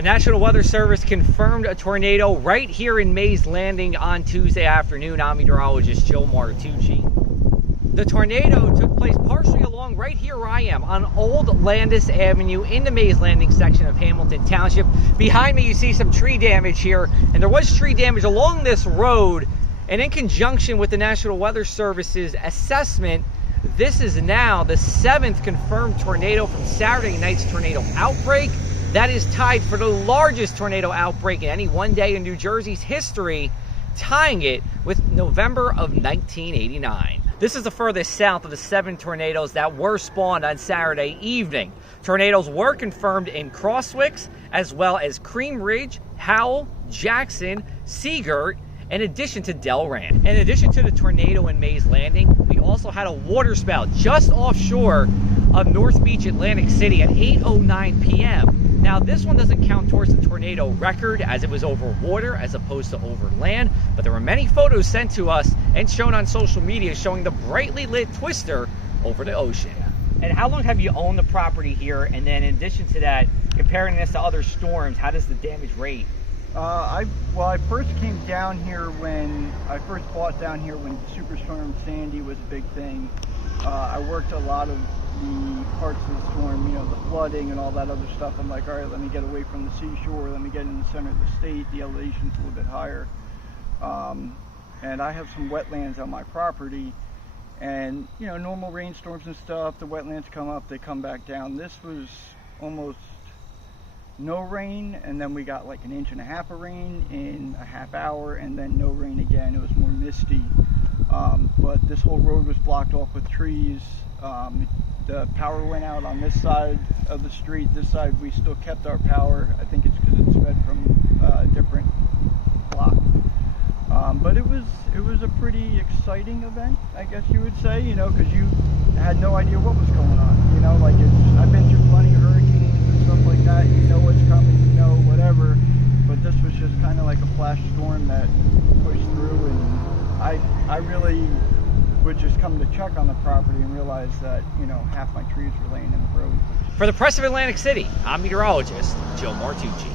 The National Weather Service confirmed a tornado right here in Mays Landing on Tuesday afternoon. I'm meteorologist Joe Martucci. The tornado took place partially along right here where I am on Old Landis Avenue in the Mays Landing section of Hamilton Township. Behind me you see some tree damage here, and there was tree damage along this road. And in conjunction with the National Weather Service's assessment, this is now the 7th confirmed tornado from Saturday night's tornado outbreak. That is tied for the largest tornado outbreak in any one day in New Jersey's history, tying it with November of 1989. This is the furthest south of the 7 tornadoes that were spawned on Saturday evening. Tornadoes were confirmed in Crosswicks, as well as Cream Ridge, Howell, Jackson, Seagirt, in addition to Delran. In addition to the tornado in Mays Landing, we also had a waterspout just offshore of North Beach, Atlantic City at 8:09 p.m. Now, this one doesn't count towards the tornado record as it was over water as opposed to over land, but there were many photos sent to us and shown on social media showing the brightly lit twister over the ocean. And how long have you owned the property here? And then in addition to that, comparing this to other storms, how does the damage rate? I first came down here when I first bought down here when Superstorm Sandy was a big thing. I worked a lot of the parts of the storm, you know, the flooding and all that other stuff. I'm like, all right, let me get away from the seashore, let me get in the center of the state, the elevation's a little bit higher. And I have some wetlands on my property, and you know, normal rainstorms and stuff, the wetlands come up, they come back down. This was almost no rain, and then we got like 1.5 inches of rain in a half hour, and then no rain again. It was more misty. But this whole road was blocked off with trees. The power went out on this side of the street. This side we still kept our power. I think it's because it's fed from a different block. But it was a pretty exciting event, I guess you would say, you know, because you had no idea what was going on. You know, like I've been through plenty of hurricanes and stuff like that. You know what's coming, you know, whatever. But this was just kind of like a flash storm that pushed through, and I really would just come to check on the property and realize that, you know, half my trees were laying in the road. For the Press of Atlantic City, I'm meteorologist Joe Martucci.